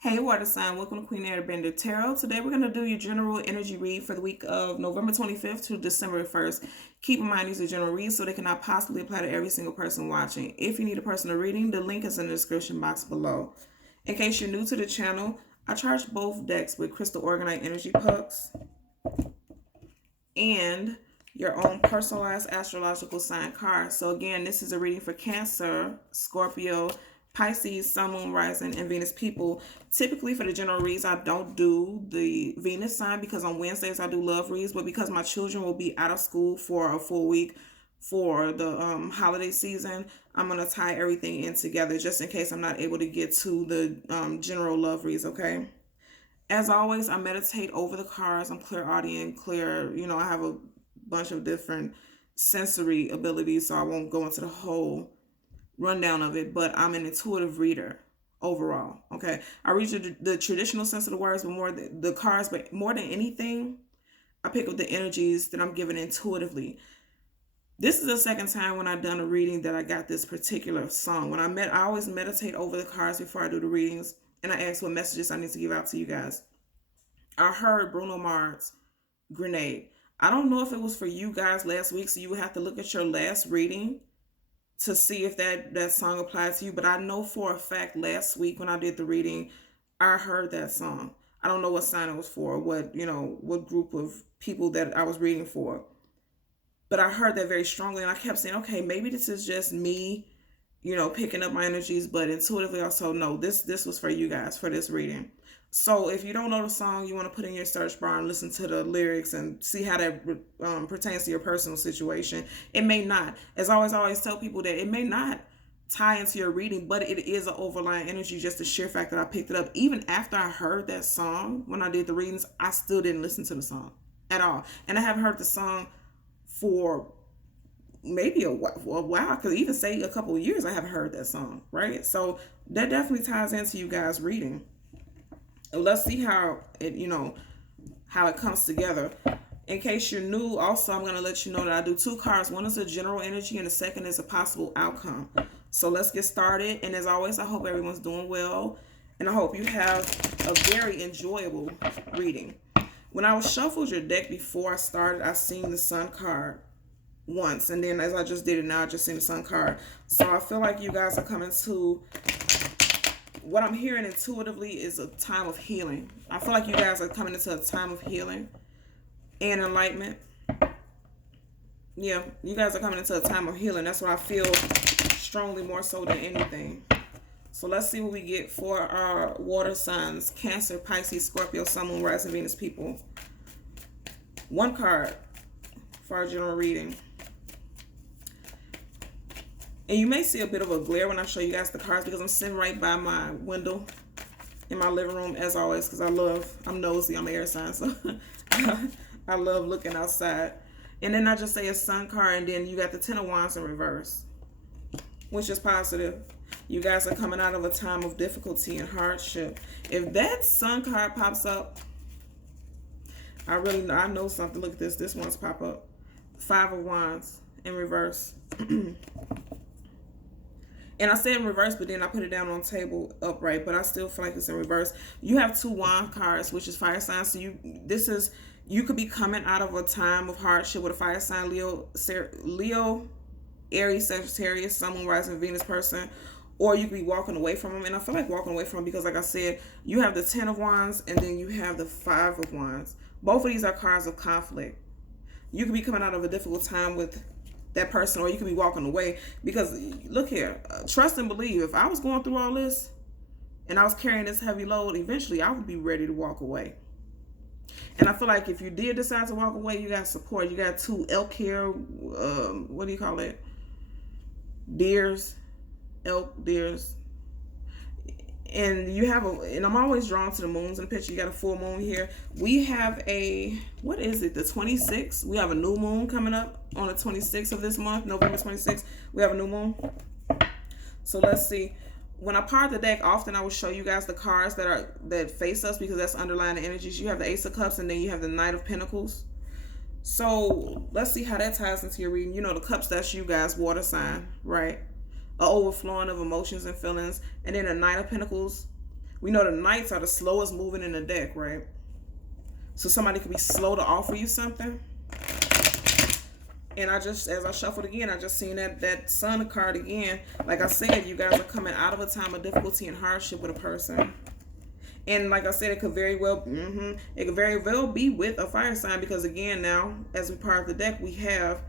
Hey, water sign, welcome to Queen Airbender Tarot. Today we're going to do your general energy read for the week of November 25th to December 1st. Keep in mind these are general reads so they cannot possibly apply to every single person watching. If you need a personal reading, the link is in the description box below. In case you're new to the channel, I charge both decks with crystal organite energy pucks and your own personalized astrological sign card. So again, this is a reading for Cancer, Scorpio, Pisces, Sun, Moon, Rising, and Venus people. Typically for the general reads, I don't do the Venus sign because on Wednesdays I do love reads, but because my children will be out of school for a full week for the holiday season, I'm going to tie everything in together just in case I'm not able to get to the general love reads, okay? As always, I meditate over the cards. I'm clairaudient, clear. I have a bunch of different sensory abilities, so I won't go into the whole rundown of it, but I'm an intuitive reader overall. Okay, I read the traditional sense of the words, but more the cards, but more than anything, I pick up the energies that I'm given intuitively. This is the second time when I've done a reading that I got this particular song. I always meditate over the cards before I do the readings, and I ask what messages I need to give out to you guys. I heard Bruno Mars, Grenade. I don't know if it was for you guys last week, so you would have to look at your last reading to see if that song applies to you. But I know for a fact last week when I did the reading, I heard that song. I don't know what sign it was for, what group of people that I was reading for. But I heard that very strongly, and I kept saying, okay, maybe this is just me, picking up my energies, but intuitively also, no, this was for you guys for this reading. So if you don't know the song, you want to put in your search bar and listen to the lyrics and see how that pertains to your personal situation. It may not. As I always tell people that it may not tie into your reading, but it is an overlying energy, just the sheer fact that I picked it up. Even after I heard that song, when I did the readings, I still didn't listen to the song at all. And I haven't heard the song for maybe a while. I could even say a couple of years I haven't heard that song, right? So that definitely ties into you guys reading. Let's see how it comes together. In case you're new, also I'm going to let you know that I do two cards. One is a general energy and the second is a possible outcome. So let's get started. And as always, I hope everyone's doing well, and I hope you have a very enjoyable reading. When I was shuffled your deck before I started, I seen the Sun card once, and then as I just did it now, I just seen the Sun card. So I feel like you guys are coming to, what I'm hearing intuitively is a time of healing. I feel like you guys are coming into a time of healing and enlightenment. Yeah, you guys are coming into a time of healing. That's what I feel strongly, more so than anything. So let's see what we get for our water signs: Cancer, Pisces, Scorpio, Sun, Moon, Rising, Venus people. One card for our general reading. And you may see a bit of a glare when I show you guys the cards because I'm sitting right by my window in my living room, as always, because I'm nosy, I'm an air sign, so I love looking outside. And then I just say a Sun card, and then you got the Ten of Wands in reverse, which is positive. You guys are coming out of a time of difficulty and hardship. If that Sun card pops up, I know something. Look at this. This one's pop up. Five of Wands in reverse. And I said in reverse, but then I put it down on the table upright, but I still feel like it's in reverse. You have two Wand cards, which is fire signs. So you could be coming out of a time of hardship with a fire sign, Leo, Aries, Sagittarius, Sun, Moon, Rising, Venus person, or you could be walking away from them. And I feel like walking away from them because, like I said, you have the Ten of Wands and then you have the Five of Wands. Both of these are cards of conflict. You could be coming out of a difficult time with that person, or you could be walking away because, look here, trust and believe. If I was going through all this and I was carrying this heavy load, eventually I would be ready to walk away. And I feel like if you did decide to walk away, you got support. You got two elk here. What do you call it? Deers. Elk, deers. And you have and I'm always drawn to the moons in the picture. You got a full moon here. We have what is it? The 26th. We have a new moon coming up on the 26th of this month, November 26th. We have a new moon. So let's see. When I part the deck, often I will show you guys the cards that face us because that's underlying the energies. You have the Ace of Cups and then you have the Knight of Pentacles. So let's see how that ties into your reading. The cups, that's you guys, water sign, right? A overflowing of emotions and feelings. And then a Knight of Pentacles We know the Knights are the slowest moving in the deck, right? So somebody could be slow to offer you something. And as I shuffled again, I just seen that Sun card again. Like I said, you guys are coming out of a time of difficulty and hardship with a person. And like I said, it could very well be with a fire sign, because again, now as we part of the deck, we have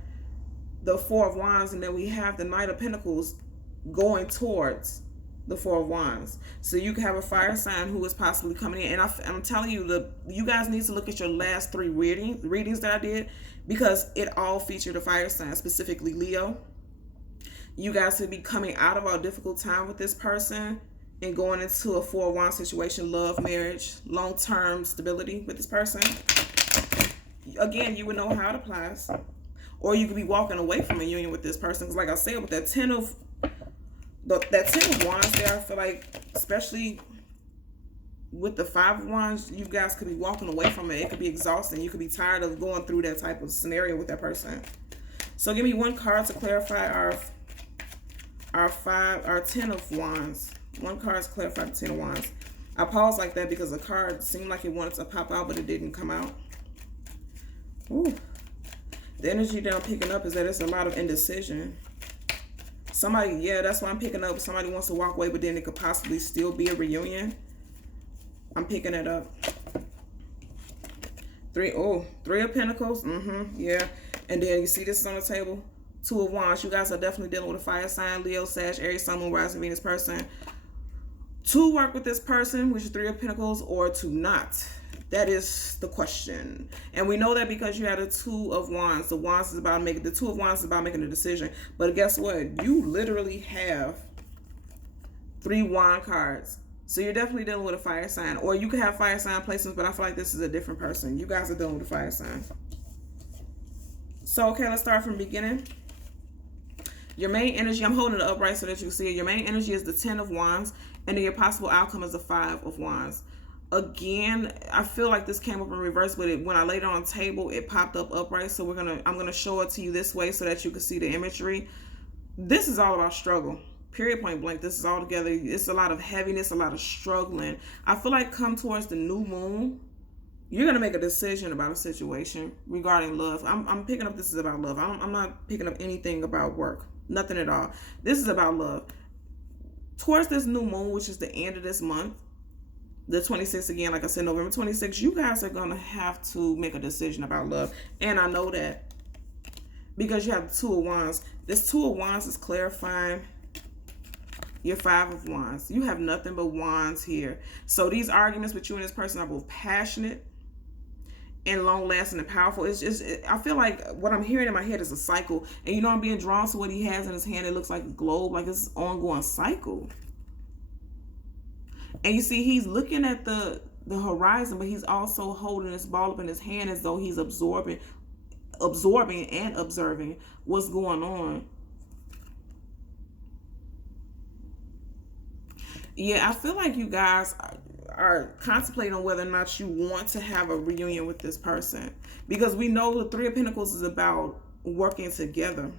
the Four of Wands, and then we have the Knight of Pentacles going towards the Four of Wands. So you can have a fire sign who is possibly coming in. And I'm telling you, you guys need to look at your last 3 readings that I did, because it all featured a fire sign, specifically Leo. You guys would be coming out of a difficult time with this person and going into a Four of Wands situation, love, marriage, long-term stability with this person. Again, you would know how it applies. Or you could be walking away from a union with this person. Because like I said, with that Ten of Wands there, I feel like, especially with the Five of Wands, you guys could be walking away from it. It could be exhausting. You could be tired of going through that type of scenario with that person. So give me one card to clarify our Ten of Wands. One card to clarify the Ten of Wands. I paused like that because the card seemed like it wanted to pop out, but it didn't come out. Ooh. The energy that I'm picking up is that it's a lot of indecision. Somebody, yeah, that's what I'm picking up. Somebody wants to walk away, but then it could possibly still be a reunion. I'm picking it up. Three of Pentacles. Yeah. And then you see this is on the table. Two of Wands. You guys are definitely dealing with a fire sign, Leo, Sag, Aries, Sun, Moon, Rising, Venus person. To work with this person, which is Three of Pentacles, or to not. That is the question. And we know that because you had a Two of Wands. The Two of Wands is about making a decision. But guess what? You literally have 3 wand cards. So you're definitely dealing with a fire sign. Or you could have fire sign placements, but I feel like this is a different person. You guys are dealing with a fire sign. So, okay, let's start from the beginning. Your main energy, I'm holding it up right so that you can see it. Your main energy is the 10 of Wands, and then your possible outcome is the 5 of Wands. Again, I feel like this came up in reverse, but when I laid it on the table, it popped up upright. So I'm gonna show it to you this way so that you can see the imagery. This is all about struggle. Period, point blank. This is all together. It's a lot of heaviness, a lot of struggling. I feel like come towards the new moon, you're gonna make a decision about a situation regarding love. I'm picking up this is about love. I'm not picking up anything about work. Nothing at all. This is about love. Towards this new moon, which is the end of this month, the 26th, again, like I said, November 26th, you guys are going to have to make a decision about love. And I know that because you have the Two of Wands. This Two of Wands is clarifying your 5 of Wands. You have nothing but wands here. So these arguments with you and this person are both passionate and long-lasting and powerful. It's just, I feel like what I'm hearing in my head is a cycle. And you know, I'm being drawn to what he has in his hand. It looks like a globe, like it's an ongoing cycle. And you see, he's looking at the horizon, but he's also holding this ball up in his hand as though he's absorbing and observing what's going on. Yeah, I feel like you guys are contemplating on whether or not you want to have a reunion with this person. Because we know the Three of Pentacles is about working together.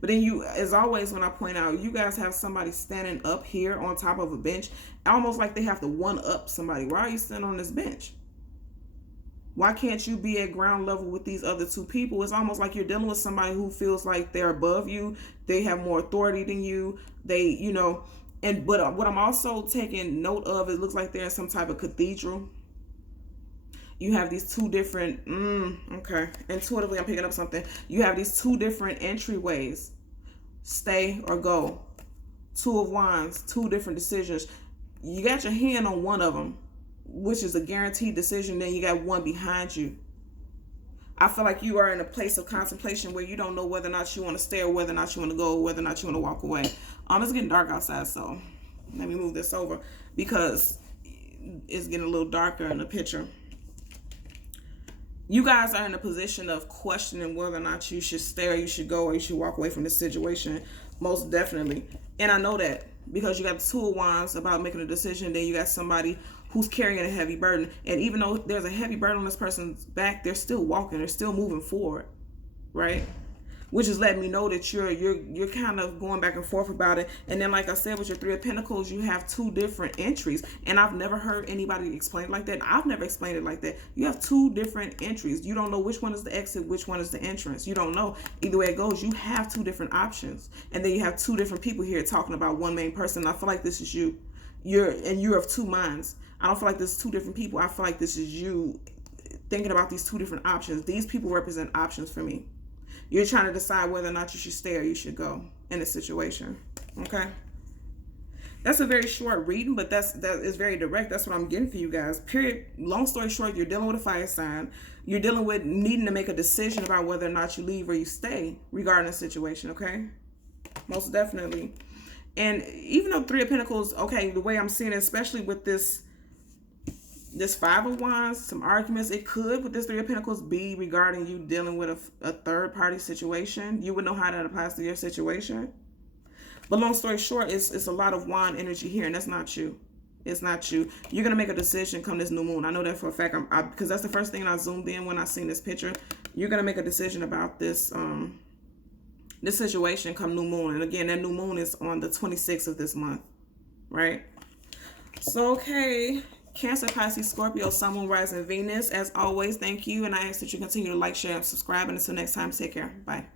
But then you, as always, when I point out, you guys have somebody standing up here on top of a bench, almost like they have to one-up somebody. Why are you standing on this bench? Why can't you be at ground level with these other 2 people? It's almost like you're dealing with somebody who feels like they're above you. They have more authority than you. They, you know, but what I'm also taking note of, it looks like they're in some type of cathedral. You have these 2 different, okay. Intuitively, I'm picking up something. You have these 2 different entryways. Stay or go. 2 of Wands, 2 different decisions. You got your hand on one of them, which is a guaranteed decision. Then you got one behind you. I feel like you are in a place of contemplation where you don't know whether or not you want to stay or whether or not you want to go, or whether or not you want to walk away. It's getting dark outside, so let me move this over because it's getting a little darker in the picture. You guys are in a position of questioning whether or not you should stay or you should go or you should walk away from this situation. Most definitely. And I know that because you got the Two of Wands about making a decision. Then you got somebody who's carrying a heavy burden. And even though there's a heavy burden on this person's back, they're still walking. They're still moving forward. Right? which is letting me know that you're kind of going back and forth about it. And then, like I said, with your Three of Pentacles, you have two different entries, and I've never heard anybody explain it like that. I've never explained it like that. You have two different entries. You don't know which one is the exit, which one is the entrance. You don't know. Either way it goes, you have two different options, and then you have two different people here talking about one main person. I feel like this is you. You're of two minds. I don't feel like this is two different people. I feel like this is you thinking about these two different options. These people represent options for me. You're trying to decide whether or not you should stay or you should go in a situation. Okay? That's a very short reading, but that is very direct. That's what I'm getting for you guys. Period. Long story short, you're dealing with a fire sign. You're dealing with needing to make a decision about whether or not you leave or you stay regarding a situation, okay? Most definitely. And even though Three of Pentacles, okay, the way I'm seeing it, especially with this Five of Wands, some arguments, it could, with this Three of Pentacles, be regarding you dealing with a third-party situation. You would know how that applies to your situation. But long story short, it's a lot of wand energy here, and that's not you. It's not you. You're going to make a decision come this new moon. I know that for a fact, because that's the first thing I zoomed in when I seen this picture. You're going to make a decision about this this situation come new moon. And again, that new moon is on the 26th of this month, right? So, okay. Cancer, Pisces, Scorpio, Sun, Moon, Rising, Venus. As always, thank you. And I ask that you continue to like, share, and subscribe. And until next time, take care. Bye.